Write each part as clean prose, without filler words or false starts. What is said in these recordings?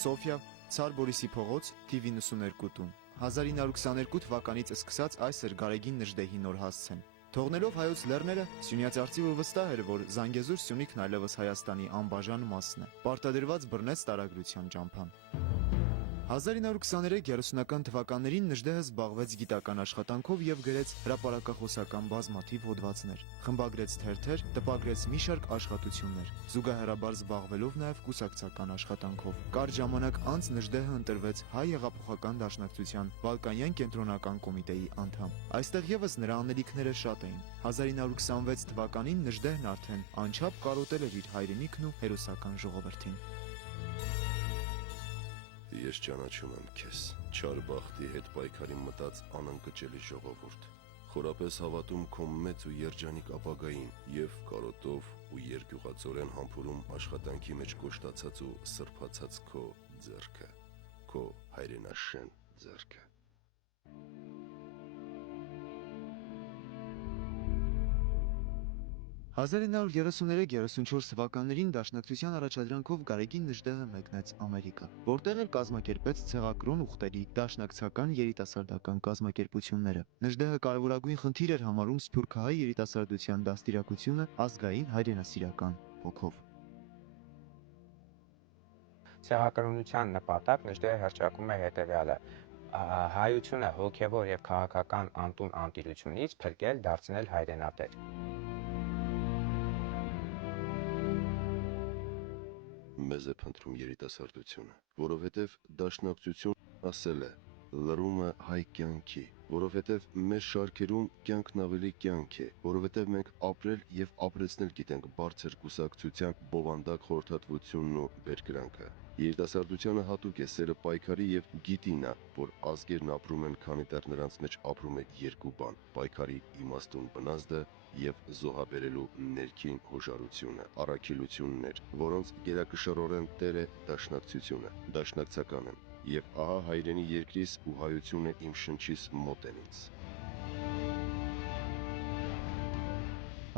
Սոֆիա, Ցար Բորիսի փողոց, թիվ 92 տուն։ 1922 թվականից սկսած այս էր Գարեգին Նժդեհի նոր հասցեն։ Թողնելով հայոց լեռները, Սյունյաց արծիվը վստահ էր, որ Զանգեզուր Սյունիքն այլևս Հայաստանի անբաժան մասն է։ Պարտադրված բռնեց տարագրության ճամփան։ 1923-30-ական թվականներին Նժդեհը զբաղվեց գիտական աշխատանքով եւ գրեց հրապարակախոսական բազմաթիվ հոդվածներ, խմբագրեց թերթեր, տպագրեց մի շարք աշխատություններ, զուգահեռաբար զբաղվելով նաեւ կուսակցական աշխատանքով։ Կարճ ժամանակ անց Նժդեհը ընտրվեց Հայ հեղափոխական դաշնակցության Բալկանյան կենտրոնական կոմիտեի անդամ։ Այստեղ եւս նրա անելիքները շատ էին։ 1926 թվականին Նժդեհն արդեն անչափ կարոտել էր իր հայրենիքն ու հերոսական ժողովրդին։ Ես ճանաչում եմ քեզ, չար բախտի հետ պայքարի մտած անընկճելի ժողովուրդ, խորապես հավատում քո մեծ ու երջանիկ ապագային եւ կարոտով ու երկյուղածորեն համբուրում աշխատանքի մեջ կոշտացած ու սրբացած քո ձեռքը, քո հայրենաշեն ձեռքը։ «1933-34 թվականներին դաշնակցության առաջադրանքով Գարեգին Նժդեհը մեկնեց Ամերիկա, որտեղ էլ կազմակերպեց ցեղակրոն ուխտերի դաշնակցական երիտասարդական կազմակերպությունները։ Նժդեհը կարևորագույն խնդիր էր համարում սփյուռքահայ երիտասարդության դաստիարակությունը ազգային հայրենասիրական ոգով։ Ցեղակրոնության նպատակ Նժդեհը հռչակում է հետևյալը. հայությունը հոգևոր եւ քաղաքական անտուն անտիրությունից փրկել, դարձնել հայրենատեր։ Մեզ է փնտրում երիտասարդությունը, որովհետև դաշնակցություն ասել է լռումը հայ կյանքի, որովհետև մեր շարքերում կյանքն ավելի կյանք է, որովհետև մենք ապրել եւ ապրեցնել գիտենք բարձր կուսակցության բովանդակ խորհրդատվությունն ու բերկրանքը։ Երիտասարդությանը հատուկ է սերը պայքարի եւ գիտի նա, որ ազգերն ապրում են, քանի դեռ նրանց մեջ ապրում է երկու բան՝ պայքարի իմաստուն բնազդը եւ զոհաբերելու ներքին հոժարությունը, առաքելություններ, որոնց գերակշռորեն տեր է դաշնակցությունը, դաշնակցական եմ, եւ ահա հայրենի երկրիս ու հայությունը իմ շնչիս մոտ են ինձ։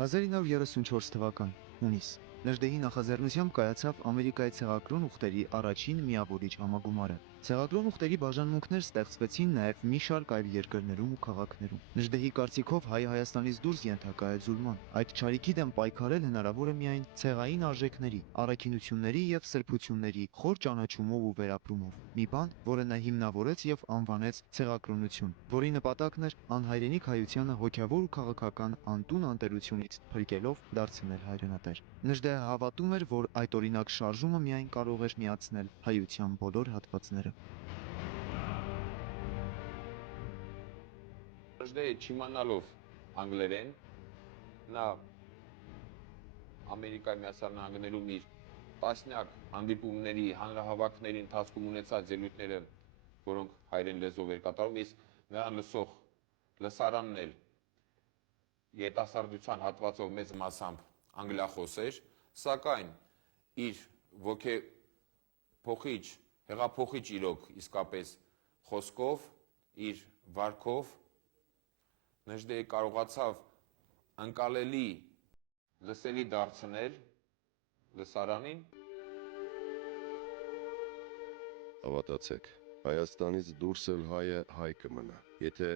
1934 թվական հունիս Նժդեհի նախաձեռնությամբ կայացավ Ամերիկայի ցեղակրոն ուխտերի առաջին միավորիչ համագումարը։ Ցեղակրոն ուխտերի բաժանմունքներ ստեղծվեցին նաև մի շարք այլ երկրներում ու քաղաքներում։ Նժդեհի կարծիքով Հայաստանից դուրս ենթակա է զուլման։ Այդ չարիքի դեմ պայքարել հնարավոր է միայն ցեղային արժեքների, առաքինությունների եւ սրբությունների խոր ճանաչումով ու վերապրումով։ Մի բան, որը նա հիմնավորեց եւ անվանեց ցեղակրոնություն, որի նպատակն էր անհայրենիք հայությանը հոգևոր ու քաղաքական անտուն անտերությունից փրկելով դարձնել հայրենատեր։ Նժդեհը հավատում էր, որ այդ օրինակ շարժումը միայն կարող էր միացնել հայության բոլոր հատվածները։ Նժդեհը չիմանալով անգլերեն, նա Ամերիկայի Միացյալ Նահանգներում իր տասնյակ հանդիպումների, հանրահավաքների ընթացքում ունեցած ելույթները, որոնք հայերեն լեզվով էր կատարում, իսկ նրան լսող լսարանն էլ երիտասարդության հատվածով մեծ մասամբ անգլիախոս էր, սակայն իր ոգեփոխիչ, հեղափոխիչ իրոք իսկապես խոսքով, իր վարքով Նժդեհը կարողացավ ընկալելի լսելի դարձնել լսարանին։ Հավատացեք, Հայաստանից դուրս էլ հայը հայ կմնա, եթե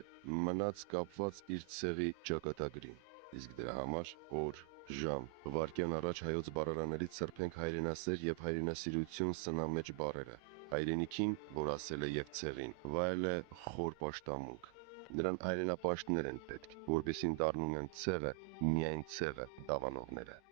մնաց կապված իր ցեղի ճակատագրին, իսկ դրա համար օր, ժամ, վայրկյան առաջ հայոց բառարաներից սրբենք հայրենասեր եւ հայրենասիրություն սնամեջ բառերը, հայրենիքին, որ ասել է եւ ցեղին, վայել է խոր պաշտամունք, նրան հայրենապաշտներ են պետք, որովհետեւ դառնում են ցեղը, միայն ցեղը դավանողները։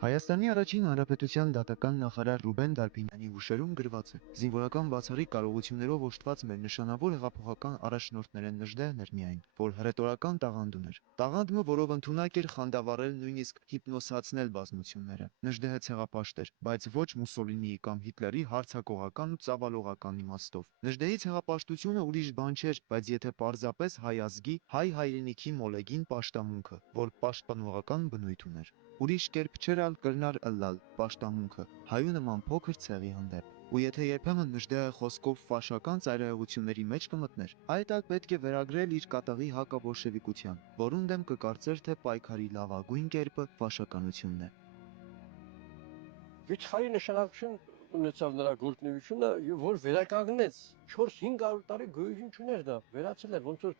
Հայաստանի առաջին հանրապետության դատական նախարար Ռուբեն Դարբինյանի հուշերում գրված է. զինվորական բացառիկ կարողություններով օժտված մեր նշանավոր հեղափոխական առաջնորդներ են Նժդեհն էր միայն, որ հռետորական տաղանդ ուներ։ Տաղանդը, որով ընդունակ էր խանդավառել նույնիսկ հիպնոսացնել բազմությունները։ Նժդեհը ցեղապաշտ էր, բայց ոչ Մուսոլինիի կամ Հիտլերի հարձակողական ու ծավալողական իմաստով։ Նժդեհի ցեղապաշտությունը ուրիշ բան չէր, բայց եթե պարզապես հայ ազգի, հայ հայրենիքի մոլեգին պաշտամունքը, որ պաշտպանողական բնույթ ուներ։ Ուրիշ կերպ չէր ալ կրնար ըլլալ պաշտամունքը հայու նման փոքր ցեղի հանդեպ։ Ու եթե երբեմն Նժդեհը խոսքով ֆաշական ծայրահեղությունների մեջ կմտներ, այդ ալ պետք է վերագրել իր կատաղի հակաբոլշևիկության, որուն դեմ կկարծեր, թե պայքարի լավագույն կերպը ֆաշականությունն է։ վիճխարի նշանակություն ունեցավ նրա գործունեությունը, որ վերականգնեց 4-500 տարի գոյություն չուներ դա, վերացել էր, ոնց որ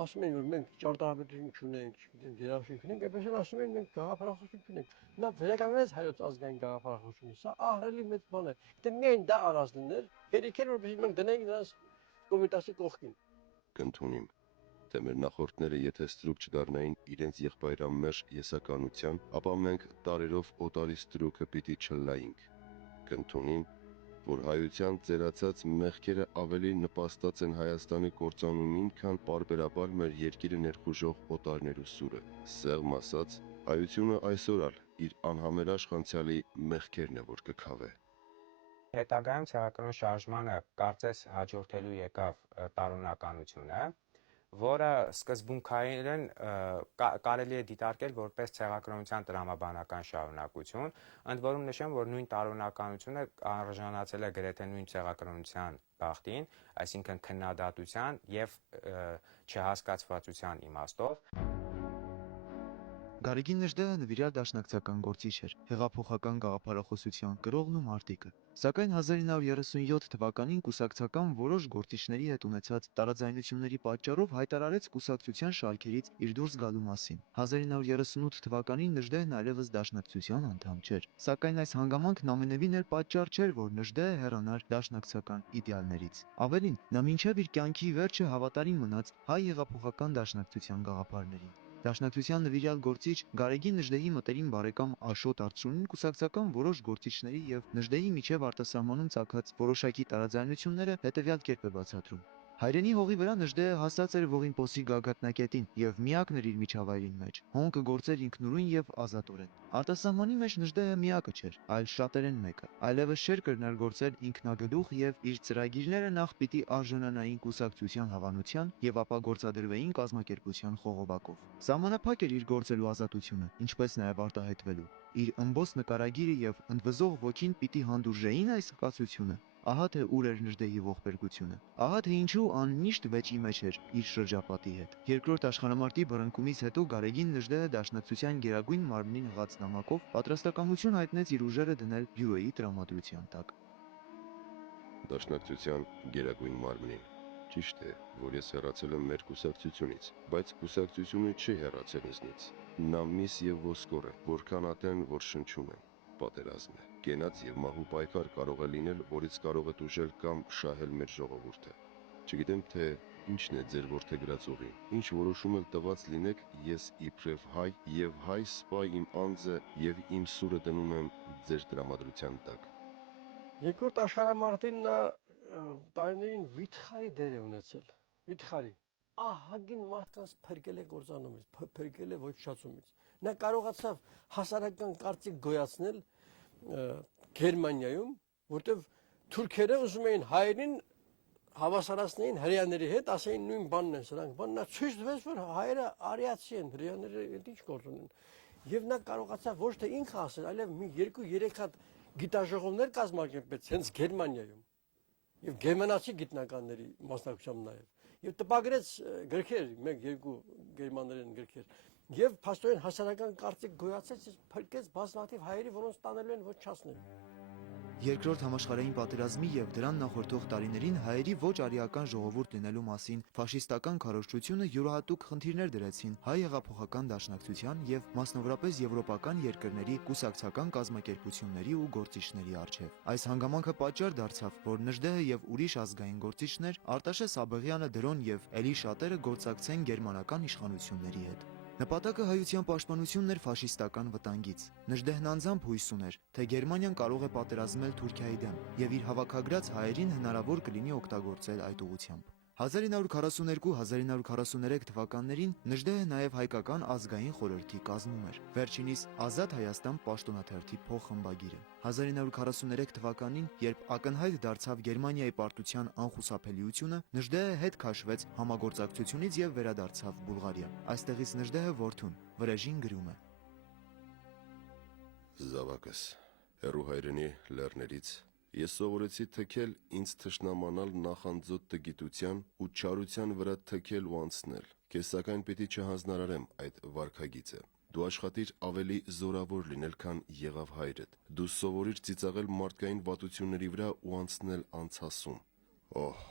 ասում են, որ մենք ճարտարապետություն չունենք, չգիտեմ, երաժշտություն չունենք, այնպես էլ ասում են մենք գաղափարախոսություն չունենք։ Նա վերականգնեց հայոց ազգային գաղափարախոսությունը, սա ահռելի մեծ բան է։ Դե միայն դա արած լիներ, երեք էր որպես մենք դնենք նրանց կոմիտասի կողքին։ Կընդունիմ, թե մեր նախորդները եթե ստրուկ չդառնային իրենց եղբայրամերժ եսականության, ապա մենք տարերով օտարի ստրուկը պիտի չլայինք։ Կընդունիմ, որ հայության ծերացած մեղքերը ավելի նպաստած են Հայաստանի կործանումին, քան պարբերաբար մեր երկիրը ներխուժող օտարներու սուրը։ Սեղմ ասած, հայությունը այսօր ալ իր անհամերաշխ անցյալի մեղքերն է, որ կքավե։ Հետագայում ցեղական շարժմանը կարծես հաջորդելու եկավ տարօրինականությունը, որը սկզբունքային կարելի է դիտարկել որպես ցեղակրոնության տրամաբանական շարունակություն, ընդ որում նշեմ, որ նույն տարօրինականությունը արժանացել է գրեթե նույն ցեղակրոնության բախտին, այսինքն քննադատության եւ չհասկացվածության իմաստով։ Գարեգին Նժդեհը նվիրյալ դաշնակցական գործիչ էր, հեղափոխական գաղափարախոսության կրողն ու մարտիկը։ Սակայն 1937 թվականին կուսակցական որոշ գործիչների հետ ունեցած տարաձայնությունների պատճառով հայտարարեց կուսակցության շարքերից իր դուրս գալու մասին։ 1938 թվականին Նժդեհն այլևս դաշնակցության անդամ չէր։ Սակայն այս հանգամանքն ամենևին էլ պատճառ չէր, որ Նժդեհը հեռանար դաշնակցական իդեալներից։ Ավելին, նա մինչև իր կյանքի վերջը հավատարիմ մնաց հայ հեղափոխական դաշնակցության գաղափարներին։ Դաշնակցության նվիրյալ գործիչ Գարեգին Նժդեհի մտերիմ բարեկամ Աշոտ Արծրունին կուսակցական որոշ գործիչների եւ Նժդեհի միջև արտասահմանում ծագած որոշակի տարաձայնությունները հետեւյալ կերպ է բացատրում։ Հայրենի հողի վրա Նժդեհը հասած էր ողին-պոսի գագաթնակետին եւ միակն էր իր միջավայրին մեջ։ Հոնքը գործեր ինքնուրույն եւ ազատորեն։ Արտասահմանի մեջ Նժդեհը միակը չէր, այլ շատերեն մեկը։ Այլևս չէր կրնար գործել ինքնագլուխ եւ իր ծրագիրները նախ պիտի արժանանային կուսակցության հավանության եւ ապա գործադրվեին կազմակերպության խողովակով։ Սահմանափակ էր իր գործելու ազատությունը, ինչպես նաեւ արտահայտվելու։ Իր ըմբոս նկարագիրը եւ ընդվզող ոգին պիտի հանդուրժեին այս հկացությունը։ Ահա թե ուր էր Նժդեհի ողբերգությունը։ Ահա թե ինչու անմիշտ վեճի մեջ էր իր շրջապատի հետ։ Երկրորդ աշխարհամարտի բռնկումից հետո Գարեգին Նժդեհը դաշնակցության գերագույն մարմնին հղած նամակով պատրաստակամություն հայտնեց իր ուժերը դնել բյուրոյի տրամադրության տակ։ Դաշնակցության գերագույն մարմնին։ Ճիշտ է, որ ես հեռացել եմ մեր կուսակցությունից, բայց կուսակցությունը չի հեռացել ինձնից։ Նա միս եւ ոսկոր է, որքան ատեն, որ շնչում են։ Պատերազմ է։ Կենաց եւ մահու պայքար կարող է լինել, որից կարող է տուժել կամ շահել մեր ժողովուրդը։ Չգիտեմ, թե ինչն է ձեր որդեգրած ուղին։ Ինչ որոշում էլ տված լինեք, ես իբրև հայ եւ հայ սպայ իմ անձը եւ իմ սուրը դնում եմ ձեր տրամադրության տակ։ Երկրորդ աշխարհամարտին նա տարիներին վիթխարի դեր է ունեցել։ Վիթխարի։ Ահագին մարդկանց փրկել է կործանումից, փրկել է ոչնչացումից։ Նա կարողացավ հասարակական կարծիք գոյացնել Գերմանիայում, որտեղ թուրքերը ուզում էին հայերին հավասարացնեին հրեաների հետ, ասեին նույն բանն են սրանք, բան նա ցույց տվեց, որ հայերը արիացի են, հրեաները ինչ գործ ունեն։ Եվ նա կարողացավ ոչ թե ինքը ասել, այլև մի 2-3 հատ գիտաժողովներ կազմակերպեց հենց Գերմանիայում եւ գերմանացի գիտնականների մասնակցությամբ նաեւ եւ տպագրեց գրքեր, 1-2 գերմաներեն գրքեր եւ փաստորեն հասարակական կարծիք գոյացեց, փրկեց բազմաթիվ հայերի, որոնց տանելու են ոչնչացնել։ Երկրորդ համաշխարհային պատերազմի եւ դրան նախորդող տարիներին հայերի ոչ արիական ժողովուրդ լինելու մասին ֆաշիստական քարոզչությունը յուրահատուկ խնդիրներ դրեցին հայ հեղափոխական դաշնակցության եւ մասնավորապես եվրոպական երկրների կուսակցական կազմակերպությունների ու գործիչների առջեւ։ Այս հանգամանքը պատճառ դարձավ, որ Նժդեհը եւ ուրիշ ազգային գործիչներ Արտաշես Աբեղյանը, Դրոն եւ ելի շատերը գործակցեն գերմանական իշխանությունների հետ։ Նպատակը հայության պաշտպանությունն էր ֆաշիստական վտանգից։ Նժդեհն անձամբ հույս ուներ, թե Գերմանիան կարող է պատերազմել Թուրքիայի դեմ եւ իր հավաքագրած հայերին հնարավոր կլինի օգտագործել այդ ուղղությամբ։ 1942-1943 թվականներին Նժդեհը նաև հայկական ազգային խորհրդի կազմում էր։ Վերջինիս Ազատ Հայաստան պաշտոնաթերթի փոխխմբագիրը։ 1943 թվականին, երբ ակնհայտ դարձավ Գերմանիայի պարտության անխուսափելիությունը, Նժդեհը հետ քաշվեց համագործակցությունից եւ վերադարձավ Բուլղարիա։ Այստեղից Նժդեհը որդուն Վրեժին գրում է. Զավակս, հերու հայրենի լեռներից ես սովորեցի թքել ինձ թշնամանալ նախանձոտ տգիտության ու չարության վրա թքել ու անցնել։ Քեզ սակայն պիտի չհանձնարարեմ այդ վարքագիծը։ Դու աշխատիր ավելի զորավոր լինել, քան եղավ հայրդ։ Դու սովորիր ծիծաղել մարդկային վատությունների վրա ու անցնել անցասում։ Օհ,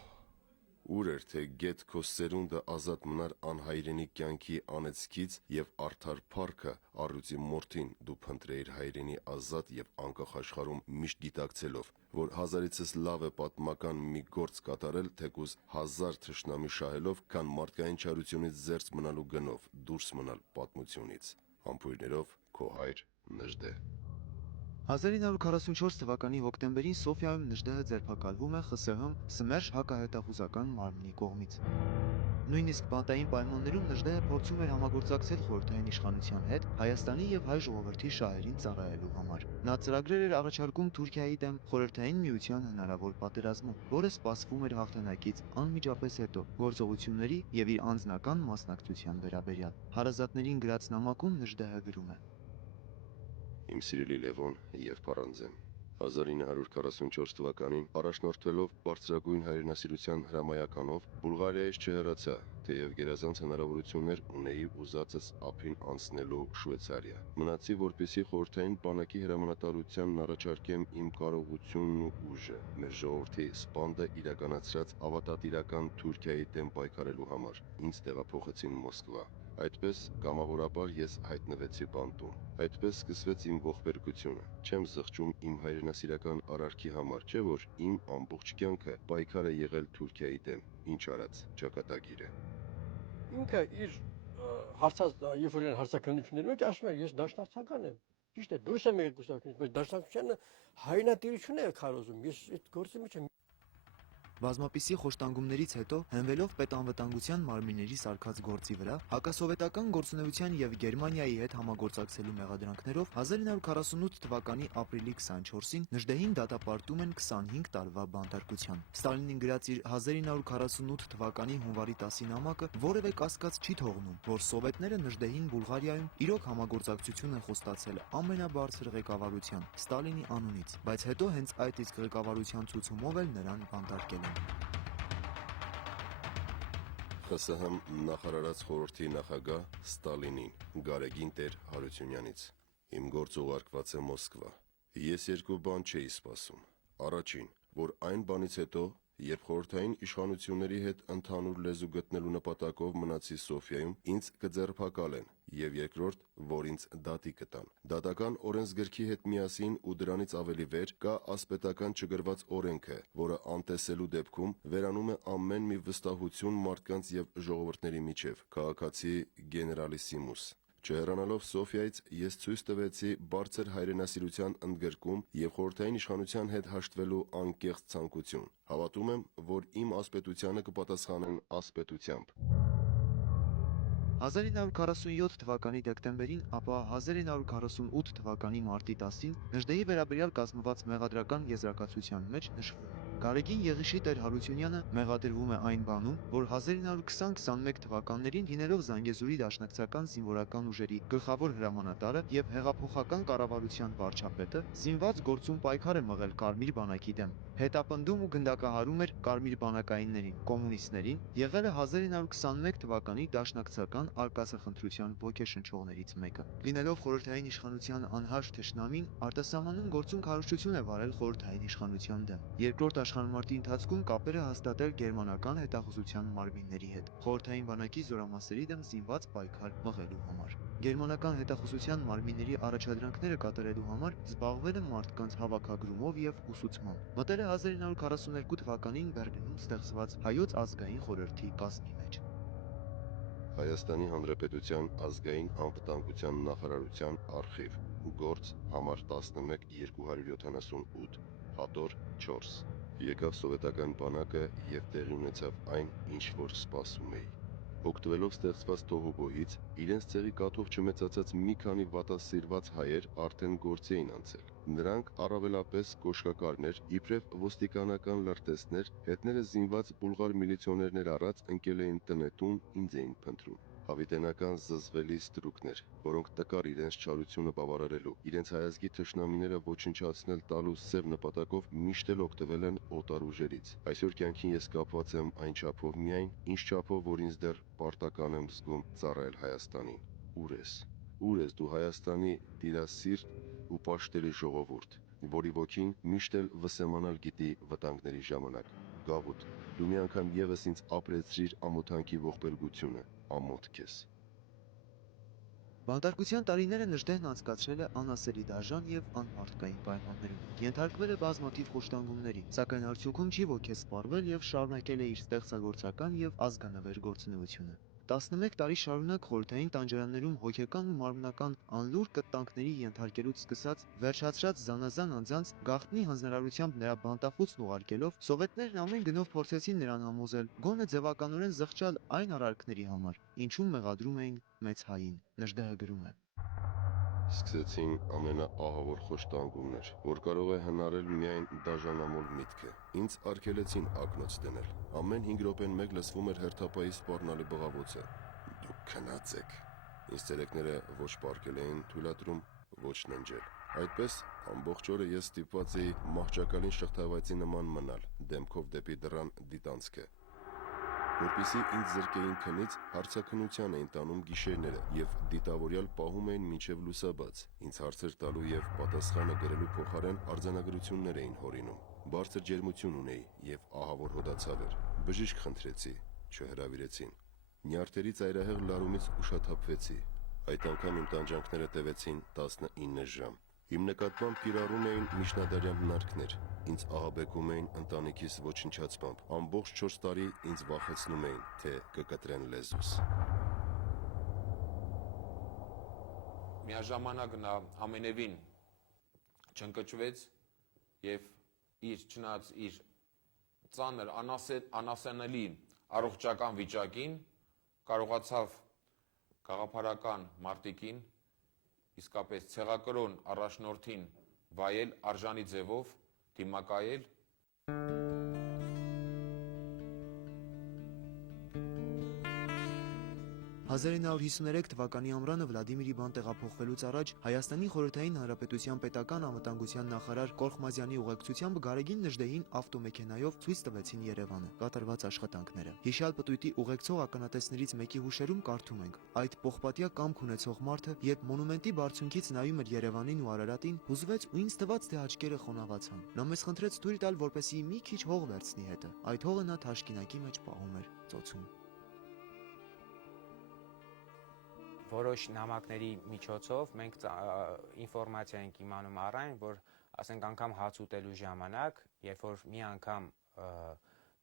ուր էր թե գետ քո սերունդը ազատ մնար անհայրենի կյանքի անեծքից եւ արդար փառքը առյուծի մորթին դու փնտրեիր հայրենի ազատ եւ անկախ աշխարհում միշտ գիտակցելով, որ հազարիցս լավ է պատմական մի գործ կատարել թեկուզ 1000 թշնամի շահելով, քան մարդկային չարությունից զերծ մնալու գնով դուրս մնալ պատմությունից։ Համբույրներով քո հայր Նժդե։ 1944 թվականի հոկտեմբերին Սոֆիայում Նժդեհը ձերբակալվում է ԽՍՀՄ Սմերշ հակահետախուզական մարմնի կողմից։ Նույնիսկ բանտային պայմաններում Նժդեհը փորձում էր համագործակցել խորհրդային իշխանության հետ Հայաստանի եւ հայ ժողովրդի շահերին ծառայելու համար։ Նա ծրագրեր էր առաջարկում Թուրքիայի դեմ խորհրդային միության հնարավոր պատերազմում, որը սպասվում էր հաղթանակից անմիջապես հետո գործողությունների եւ իր անձնական մասնակցության վերաբերյալ։ Հարազատներին գրած նամակում Նժդեհը գրում է. Իմ սիրելի Լևոն եւ Փարանձեմ, 1944 թվականին առաջնորդվելով բարձրագույն հայրենասիրության հրամայականով Բուլղարիայից չհեռացա, թեև գերազանց հնարավորություններ ունեի ուզածս ափին անցնելու Շվեյցարիա։ Մնացի, որպեսզի խորհրդային բանակի հրամանատարությանն առաջարկեմ իմ կարողությունն ու ուժը մեր ժողովրդի սպանդը իրականացրած ավատատիրական Թուրքիայի դեմ պայքարելու համար։ Ինձ տեղափոխեցին Մոսկվա։ Այդպես կամավորաբար ես հայտնվեցի բանտում։ Այդպես սկսվեց իմ ողբերգությունը։ Չեմ զղջում իմ հայրենասիրական արարքի համար, չէ՞ որ իմ ամբողջ կյանքը պայքար է եղել Թուրքիայի դեմ։ Ինչ արած ճակատագիրը։ Ինքը իր հարցած երբ որ հարցակնությունների մեջ ասում է ես դաշնակցական եմ։ Ճիշտ է, դուրս եմ եկել կուսակցությունից, բայց դաշնակցությունը հայրենատիրություն է քարոզում։ Ես այդ գործի մեջ եմ Բազմապիսի խոշտանգումներից հետո, հենվելով պետանվտանգության մարմինների սարքած գործի վրա, հակասովետական գործունեության եւ Գերմանիայի հետ համագործակցելու մեղադրանքներով 1948 թվականի ապրիլի 24-ին Նժդեհին դատապարտում են 25 տարվա բանտարկության։ Ստալինին գրած իր 1948 թվականի հունվարի 10-ի նամակը որևէ կասկած չի թողնում, որ սովետները Նժդեհին Բուլղարիայում իրոք համագործակցություն են խոստացել ամենաբարձր ղեկավարության Ստալինի անունից, բայց հետո հենց այդ իսկ ղեկավարության ցուցումով էլ նրան բանտարկել են։ ԽՍՀՄ նախարարած խորհրդի նախագահ Ստալինին, Գարեգին Տեր Հարությունյանից։ Իմ գործ ուղարկված է Մոսկվա։ Ես երկու բան չէի սպասում։ Առաջին, որ այն բանից հետո, երբ խորհրդային իշխանությունների հետ ընդհանուր լեզու գտնելու նպատակով մնացի Սոֆիայում, ինձ կձերբակալեն, եւ երկրորդ, որ ինձ դատի կտան։ Դատական օրենսգրքի հետ միասին ու դրանից ավելի վեր կա ասպետական չգրված օրենքը, որը անտեսելու դեպքում վերանում է ամեն մի վստահություն մարդկանց եւ ժողովրդների միջև, քաղաքացի գեներալիսիմուս։ Չհեռանալով Սոֆիայից ես ցույց տվեցի բարձր հայրենասիրության ընդգրկում եւ խորհրդային իշխանության հետ հաշտվելու անկեղծ ցանկություն։ Հավատում եմ, որ իմ ասպետությանը կպատասխանեն ասպետությամբ։ 1947 թվականի դեկտեմբերին, ապա 1948 թվականի մարտի 10-ին Նժդեհի վերաբերյալ կազմված մեղադրական եզրակացության մեջ նշվում է. Գարեգին Եղիշի Տեր Հարությունյանը մեղադրվում է այն բանում, որ 1920-21 թվականներին լինելով Զանգեզուրի դաշնակցական զինվորական ուժերի գլխավոր հրամանատարը եւ հեղափոխական կառավարության վարչապետը զինված գործում պայքար է մղել Կարմիր բանակի դեմ, հետապնդում ու գնդակահարում էր Կարմիր բանակայիններին, կոմունիստներին, եղել է 1921 թվականի դաշնակցական արկածախնդրության ոգեշնչողներից մեկը։ Լինելով խորհրդային իշխանության անհաշ թշնամին, արտասահմանում գործուն քարոզչություն է վարել խորհրդային իշխանության դեմ։ Երկրորդ աշխարհամարտի ընթացքում կապեր է հաստատել գերմանական հետախուզության մարմինների հետ, խորհրդային բանակի զորամասերի դեմ զինված պայքար մղելու համար։ Գերմանական հետախուզության մարմինների առաջադրանքները կատարելու համար զբաղվել է մարդկանց հավաքագրումով եւ ուսուցմամբ։ Մտել է 1942 թվականին Բեռլինում ստեղծված Հայոց ազգային խորհրդի կազմի մեջ։ Հայաստանի Հանրապետության ազգային անվտանգության նախարարության արխիվ, գործ համար 11-278, հատոր 4։ Եկավ սովետական բանակը եւ տեղի ունեցավ այն, ինչ որ սպասում էի։ Օգտվելով ստեղծված տոհուբոհից, իրենց ցեղի կաթով չմեծացած մի քանի վատասիրված հայեր արդեն գործի էին անցել։ Նրանք առավելապես կոշկակարներ, իբրև ոստիկանական լրտեսներ, հետները զինված բուլղար միլիցիոներներ առած ընկել էին տնետուն, ինձ էին փնտրում։ Հավիտենական զզվելի ստրուկներ, որոնք տկար իրենց չարությունը բավարարելու, իրենց հայազգի թշնամիները ոչնչացնել տալու սև նպատակով միշտ էլ օգտվել են օտար ուժերից։ Այսօր կյանքին ես կապված եմ այն չափով միայն, ինչ չափով որ ինձ դեռ պարտական եմ զգում ծառայել Հայաստանին։ Ուր ես։ Ուր ես դու Հայաստանի տիրասիրտ ու պաշտելի ժողովուրդ, որի ոգին միշտ էլ վսեմանալ գիտի վտանգների ժամանակ։ Գաղութ, դու մի անգամ եւս ինձ ապրեցրիր ամոթանքի ողբերգությունը, ամոթ քեզ։ Բանտարկության տարիները Նժդեհն անցկացրել է անասելի դաժան եւ անմարդկային պայմաններում։ Ենթարկվել է բազմաթիվ խոշտանգումների, սակայն արդյունքում չի ոգեսպառվել եւ շարունակել է իր ստեղծագործական եւ ազգանվեր գործունեությունը։ 11 տարի շարունակ խորհրդային տանջարաններում հոգեկան ու մարմնական անլուր կտանքների ենթարկելուց սկսած վերջացրած զանազան անձանց գաղտնի հանձնարարությամբ նրա բանտախուցն ուղարկելով սովետներն ամեն գնով փորձեցին նրան համոզել գոնե ձևականորեն զղջալ այն արարքների համար, ինչում մեղադրում էին մեծ հային։ Նժդեհը գրում է. Սկսեցին ամենաահավոր խոշտանգումներ, որ կարող է հնարել միայն դաժանամոլ միտքը։ Ինձ արգելեցին ակնոց դնել։ Ամեն 5 րոպեն մեկ լսվում էր հերթապայի սպառնալի բղավոցը։ Դուք քնած եք։ Ինձ ցերեկները ոչ պարկել էին թույլատրում, ոչ ննջել։ Այդպես ամբողջ օրը ես ստիպված էի մահճակալին շղթավայցի նման մնալ, դեմքով դեպի դռան դիտանցքը։ Որպեսզի ինձ զրկեին քնից, հարցաքննության էին տանում գիշերները եւ դիտավորյալ պահում էին մինչեւ լուսաբաց։ Ինձ հարցեր տալու եւ պատասխանը գրելու փոխարեն արձանագրություններ էին հորինում։ Բարձր ջերմություն ունեի եւ ահավոր հոդացավ էր։ Բժիշկ խնդրեցի, չհրավիրեցին։ Նյարդերի ծայրահեղ լարումից ուշաթափվեցի։ Այդ անգամ իմ տանջանքները տևեցին 19 ժամ։ Իմ նկատմամբ կիրառում էին միջնադարյան հնարքներ, ինձ ահաբեկում էին ընտանիքիս ոչնչացմամբ, ամբողջ 4 տարի ինձ վախեցնում էին, թե կկտրեն լեզուս։ Միաժամանակ նա ամենևին չընկճվեց եւ չնայած իր ծանր անասանելի առողջական վիճակին կարողացավ գաղափարական մարտիկին իսկապես ցեղակրոն առաջնորդին վայել արժանի ձևով դիմակայել։ 1953 թվականի ամռանը Վլադիմիրի բան տեղափոխվելուց առաջ Հայաստանի Խորհրդային Հանրապետության պետական անվտանգության նախարար Կոլխմազյանի ուղեկցությամբ Գարեգին Նժդեհին ավտոմեքենայով ցույց տվեցին Երևանը, կատարված աշխատանքները։ Հիշյալ պտույտի ուղեկցող ականատեսներից մեկի հուշերում կարդում ենք. այդ պողպատյա կամք ունեցող մարդը, երբ մոնումենտի բարձունքից նայում էր Երևանին ու Արարատին, հուզվեց ու ինձ թվաց, թե աչքերը խոնավացան։ Նա մեզ խնդրեց թույլ տալ, որպեսզի մի քիչ հող վերցնի հետը։ Այդ հողը նա թաշկինակի մեջ պահում էր ծոցում։ Որոշ նամակների միջոցով մենք ինֆորմացիա ենք իմանում առայն, որ ասենք անգամ հաց ուտելու ժամանակ, երբ որ մի անգամ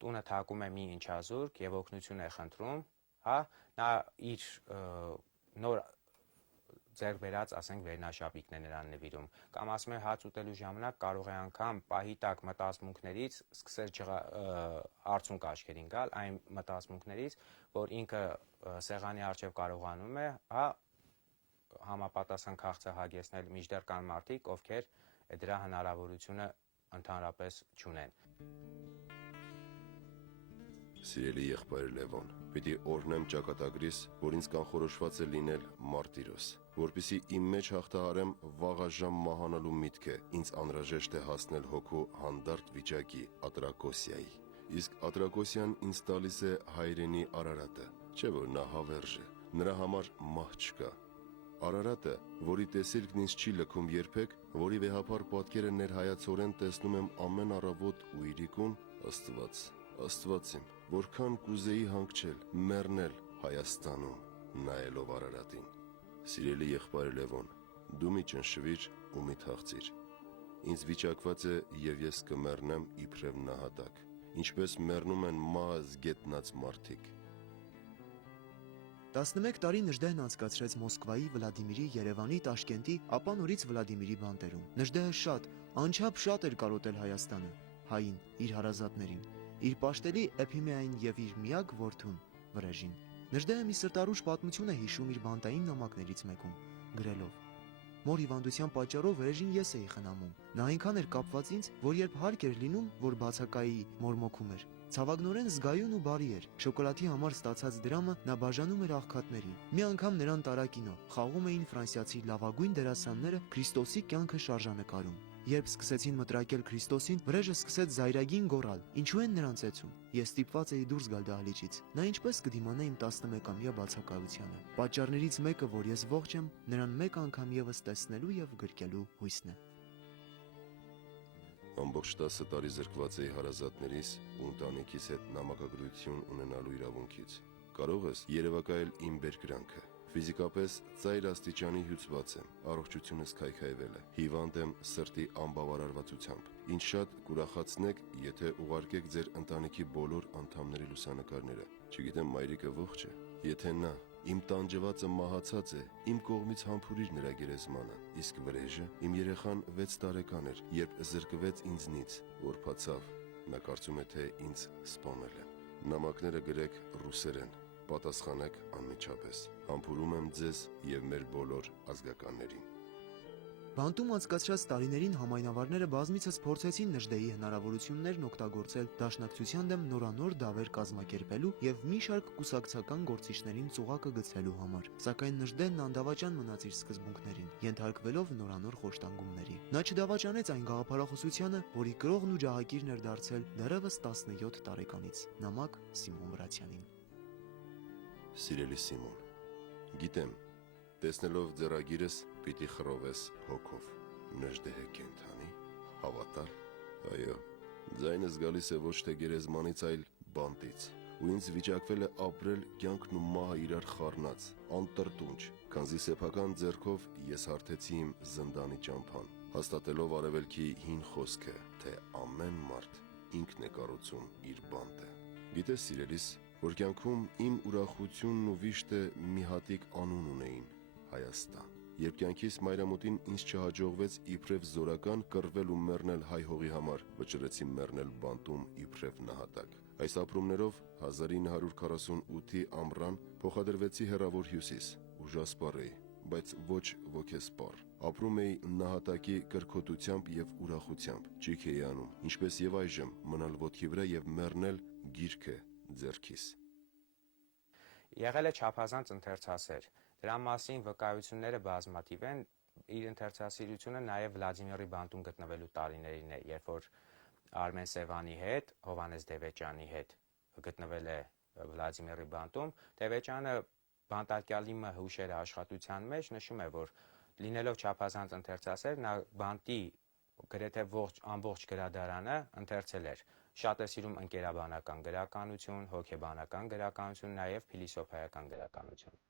տունը թակում է մի ինչազուրկ եւ օգնություն է խնդրում, հա, նա իր նոր ձեռք բերած, ասենք, վերնաշապիկն է նրան նվիրում, կամ ասում է հաց ուտելու ժամանակ կարող է անգամ պահի տակ մտածմունքներից սկսել արցունք աչքերին գալ, այն մտածմունքներից, որ ինքը սեղանի առջև կարողանում է, հա, համապատասխան քաղցը հագեցնել, մինչդեռ կան մարդիկ, ովքեր դրա հնարավորությունը ընդհանրապես չունեն։ Սիրելի եղբայր Լևոն, պիտի օրհնեմ ճակատագրիս, որ ինձ կանխորոշված է լինել մարտիրոս, որպեսզի իմ մեջ հաղթահարեմ վաղաժամ մահանալու միտքը, ինձ անհրաժեշտ է հասնել հոգու հանդարտ վիճակի, ատրակոսիայի։ Իսկ ատրակոսիան ինձ տալիս է հայրենի Արարատը, չէ՞ որ նա հավերժ է, նրա համար մահ չկա։ Արարատը, որի տեսիլքն ինձ չի լքում երբեք, որի վեհապար պատկերը ներհայացորեն տեսնում եմ ամեն առավոտ ու իրիկուն, Աստված իմ, որքան կուզեի հանգչել, մեռնել Հայաստանում, նայելով Արարատին։ Սիրելի եղբայր Լևոն, դու մի ճնշվիր ու մի թախծիր։ Ինձ վիճակված է եւ ես կմեռնեմ իբրև նահատակ, ինչպես մեռնում են մահ զգետնած մարդիկ։ 11 տարի Նժդեհն անցկացրեց Մոսկվայի, Վլադիմիրի, Երևանի, Տաշկենտի, ապա նորից Վլադիմիրի բանտերում։ Նժդեհը անչափ շատ էր կարոտել Հայաստանը, հային, իր հարազատներին, իր պաշտելի Էփիմեային եւ իր միակ որդուն Վրեժին։ Նժդեհը մի սրտարուժ պատմություն է հիշում իր բանտային նամակներից մեկում, գրելով. Մոր հիվանդության պատճառով Վրեժին ես էի խնամում։ Նա այնքան էր կապված ինձ, որ երբ հարկ էր լինում, որ բացակայի մորմոքում էր, ցավագնորեն զգայուն ու բարի էր։ Շոկոլադի համար ստացած դրամը նա բաժանում էր աղքատներին։ Մի անգամ նրան տարա կինո, խաղում էին ֆրանսիացի լավագույն դերասանները Քրիստոսի կյանքը շարժանկարում։ Երբ սկսեցին մտրակել Քրիստոսին, վրեժը սկսեց զայրագին գոռալ. «Ինչու են նրանց էցում»։ Ես ստիպված էի դուրս գալ դահլիճից։ Նա ինչպես կդիմանա իմ 11-ամյա բացակայությանը։ Պատճառներից մեկը, որ ես ողջ եմ, նրան մեկ անգամ եւս տեսնելու եւ գրկելու հույսն է։ Ամբողջ 10 տարի զրկված էի հարազատներիս ու ընտանիքիս հետ նամակագրություն ունենալու իրավունքից։ Կարող ես երևակայել իմ բերկրանքը։ Ֆիզիկապես ծայր աստիճանի հյուծված եմ, առողջությունս քայքայվել է, հիվանդ եմ սրտի անբավարարվածությամբ։ Ինչ շատ կուրախացնեք, եթե ուղարկեք ձեր ընտանիքի բոլոր անդամների լուսանկարները։ Չգիտեմ մայրիկը ողջ է։ Եթե նա իմ տանջվածը մահացած է, իմ կողմից համբուրիր նրա գերեզմանը, իսկ վրեժը իմ երեխան 6 տարեկան էր, երբ զրկվեց ինձնից, որփացավ, նա կարծում է, թե ինձ սպանել են։ Նամակները գրեք ռուսերեն, պատասխանեք անմիջապես։ Համբուրում եմ ձեզ եւ մեր բոլոր ազգականներին։ Բանտում անցկացրած տարիներին համայնավարները բազմիցս փորձեցին Նժդեի հնարավորություններն օգտագործել դաշնակցության դեմ նորանոր դավեր կազմակերպելու եւ մի շարք կուսակցական գործիչներին ծուղակը գցելու համար։ Սակայն Նժդեն անդավաճան մնաց իր սկզբունքներին, ենթարկվելով նորանոր խոշտանգումների։ Նա չդավաճանեց այն գաղափարախոսությանը, որի կրողն ու ջահակիրն էր դարձել դեռևս 17 տարեկանից։ Նամակ Սիմոն Վրացյանին։ Սիրելի Սիմոն, գիտեմ, տեսնելով ձեռագիրս պիտի խռովես հոգով։ Նժդեհը կենթանի, հավատալ։ Այո, ձայնս գալիս է ոչ թե գերեզմանից, այլ բանտից։ Ու ինձ վիճակվել է ապրել կյանքն ու մահը իրար խառնած, անտրտունջ, քանզի սեփական ձեռքով ես հարթեցի իմ զնդանի ճամփան, հաստատելով արևելքի հին խոսքը, թե ամեն մարդ ինքն է կառուցում իր բանտը։ Գիտես, սիրելիս, որ կյանքում իմ ուրախությունն ու վիշտը մի հատիկ անուն ունեին՝ Հայաստան։ Երբ կյանքիս մայրամուտին ինձ չհաջողվեց իբրև զորական կռվել ու մեռնել հայ հողի համար, վճռեցի մեռնել բանտում իբրև նահատակ։ Այս ապրումներով 1948-ի ամռան փոխադրվեցի հեռավոր հյուսիս, ուժասպառ էի, բայց ոչ ոգեսպառ։ Ապրում էի նահատակի կրքոտությամբ եւ ուրախությամբ, ճիգ էի անում, ինչպես եւ այժմ մնալ ոտքի վրա եւ մեռնել գիրքը ձեռքիս։ Եղել է չափազանց ընթերցասեր։ Դրա մասին վկայությունները բազմաթիվ են։ Իր ընթերցասիրությունը նաև Վլադիմիրի բանտում գտնվելու տարիներին է, երբ որ Արմեն Սևանի հետ, Հովհաննես Դևեճյանի հետ գտնվել է Վլադիմիրի բանտում։ Դևեճյանը բանտարկյալի հուշերը աշխատության մեջ նշում է, որ լինելով չափազանց ընթերցասեր, նա բանտի գրեթե ամբողջ գրադարանը ընթերցել էր։ Շատ է սիրում ընկերաբանական գրականություն, հոգեբանական գրականություն, նաև փիլիսոփայական գրականություն։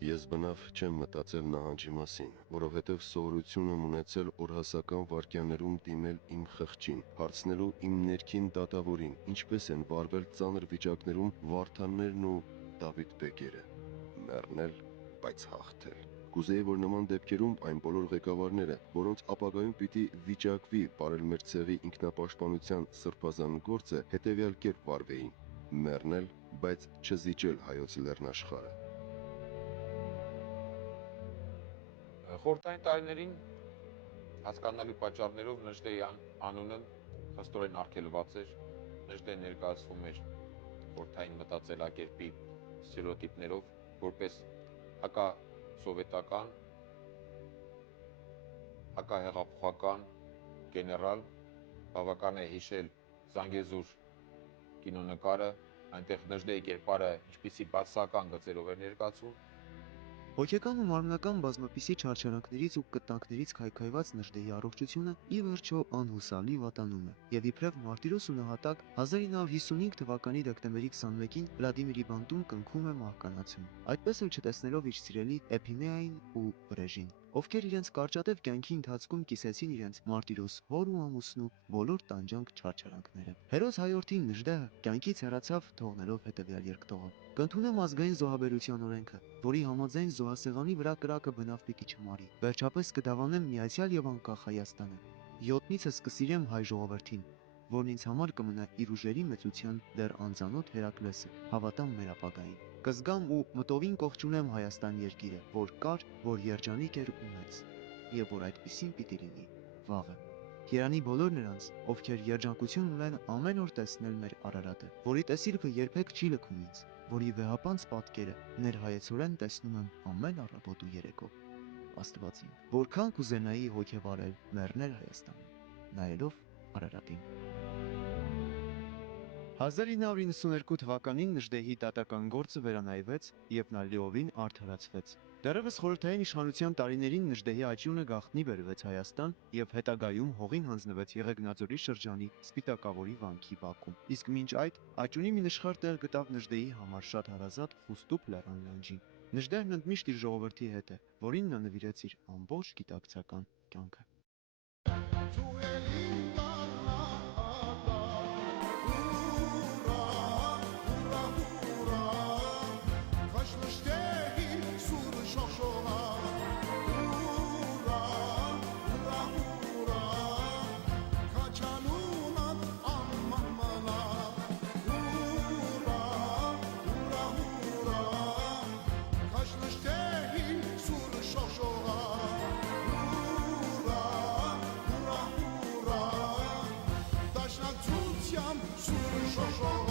Ես բնավ չեմ մտածել նահանջի մասին, որովհետև սովորություն եմ ունեցել օրհասական վայրկյաններում դիմել իմ խղճին, հարցնելու իմ ներքին դատավորին, ինչպես են վարվել ծանր վիճակներում Վարդաններն ու Դավիթ բեկերը։ Մեռնել, բայց հաղթել։ Կուզեի, որ նման դեպքերում այն բոլոր ղեկավարները, որոնց ապագայում պիտի վիճակվի պարել մեր ցեղի ինքնապաշտպանության սրբազան գործը, հետևյալ կերպ վարվեին. մեռնել, բայց չզիջել հայոց լեռնաշխարհը։ Խորհրդային տարիներին հասկանալի պատճառներով Նժդեի անունը խստորեն արգելված էր։ Նժդեն ներկայացվում էր խորհրդային մտածելակերպի ստերեոտիպներով, որպես հակասովետական, հակահեղափոխական գեներալ։ Բավական է հիշել Զանգեզուր կինոնկարը, այնտեղ Նժդեի կերպարը ինչպիսի բացասական գծերով էր ներկայացվում։ Հոգեկան ու մարմնական բազմապիսի չարչարանքներից ու կտանքներից քայքայված Նժդեի առողջությունը ի վերջո անհուսալի վատանում է, եւ իբրև մարտիրոս ու նահատակ 1955 թվականի դեկտեմբերի 21-ին Վլադիմիրի բանտում կնքում է մահկանացում, այդպես էլ չտեսնելով իր սիրելի Էփիմեային ու վրեժին, ովքեր իրենց կարճատև կյանքի ընթացքում կիսեցին իրենց մարտիրոս հոր ու ամուսնու բոլոր տանջանք չարչարանքները։ Հերոս հայորդին Նժդեհը կյանքից հեռացավ, թողնելով հետևյալ երկտողը. «Կընդունեմ ազգային զոհաբերության օրենքը, որի համաձայն զոհասեղանի վրա կրակը բնավ պիտի չմարի։ Վերջապես կդավանեմ միացյալ եւ անկախ Հայաստանը։ Յոտնիցս կսիրեմ հայ ժողովրդին, որն ինձ համար կմնա իր ուժերի մեծության դեռ անծանոթ Հերակլեսը, հավատամ մեր ապագային։ Կզգամ ու մտովին կողջունեմ Հայաստան երկիրը, որ կար, որ երջանիկ էր ու մեծ, եւ որ այդպիսին պիտի լինի վաղը։ Երանի բոլոր նրանց, ովքեր երջանկություն ունեն ամեն օր տեսնել մեր Արարատը, որի տեսիլքը երբեք չի լքում ինձ, որի վեհապանց պատկերը ներհայեցորեն տեսնում եմ ամեն առավոտ ու երեկո։ Աստվածին, որքան կուզենայի հոգևարել մեռնել Հայաստանում, նայելով Արարատին։ 1992 թվականին Նժդեհի դատական գործը վերանայվեց եւ նա լիովին արդարացվեց։ Դեռևս խորհրդային իշխանության տարիներին Նժդեհի աճյունը գաղտնի բերվեց Հայաստան եւ հետագայում հողին հանձնվեց Եղեգնաձորի շրջանի Սպիտակավորի վանքի բակում։ Իսկ մինչ այդ աճյունի մի նշխար տեղ գտավ Նժդեհի համար շատ հարազատ Խուստուփ լեռան լանջին։ Նժդեհն ընդմիշտ իր ժողովրդի հետ է, որին նա նվիրեց իր ամբողջ գիտակցական կյանքը։ Sur le changement